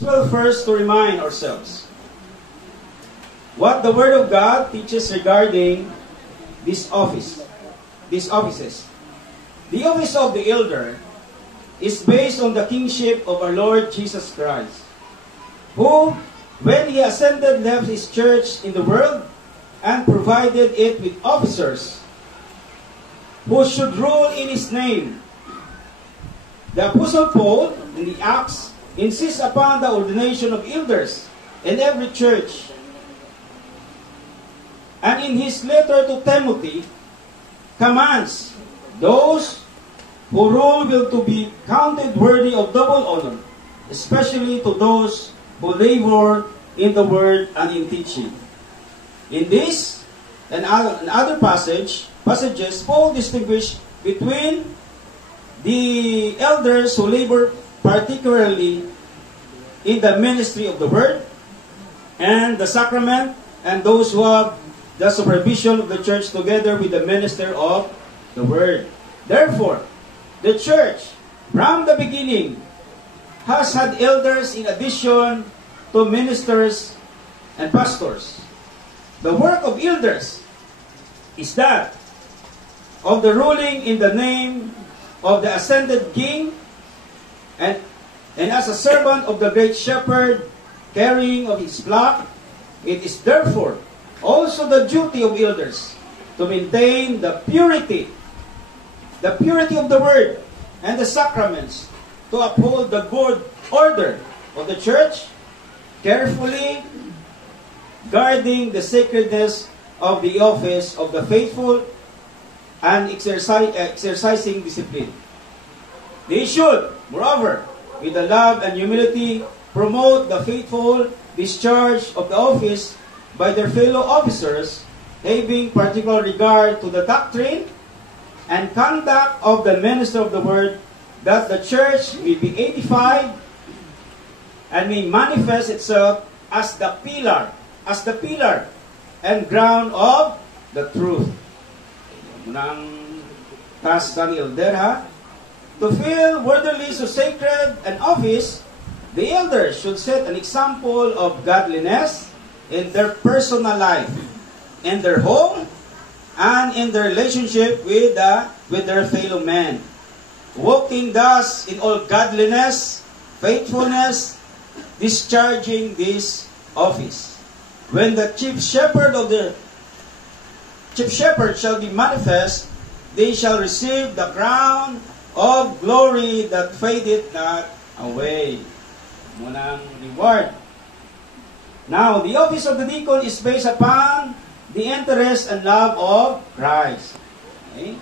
Well, first to remind ourselves what the Word of God teaches regarding this office, these offices. The office of the elder is based on the kingship of our Lord Jesus Christ, who, when He ascended, left His church in the world and provided it with officers who should rule in His name. The Apostle Paul, in the Acts, insists upon the ordination of elders in every church. And in his letter to Timothy, commands those who rule will to be counted worthy of double honor, especially to those who labor in the word and in teaching. In this and other passages, Paul distinguished between the elders who labor particularly in the ministry of the word and the sacrament, and those who have the supervision of the church together with the minister of the word. Therefore, the church from the beginning has had elders in addition to ministers and pastors. The work of elders is that of the ruling in the name of the ascended King and as a servant of the great shepherd, caring of his flock. It is therefore also the duty of elders to maintain the purity of the word and the sacraments, to uphold the good order of the church, carefully guarding the sacredness of the office of the faithful and exercising discipline. They should, moreover, with the love and humility, promote the faithful discharge of the office by their fellow officers, having particular regard to the doctrine and conduct of the minister of the word, that the church may be edified and may manifest itself as the pillar and ground of the truth. Munang task ng elder, ha? To fill worthily so sacred an office, the elders should set an example of godliness in their personal life, in their home, and in their relationship with their fellow men, walking thus in all godliness, faithfulness, discharging this office. When the chief shepherd shall be manifest, they shall receive the crown of glory that fadeth not away. Munang reward. Now, the office of the deacon is based upon the interest and love of Christ. Okay?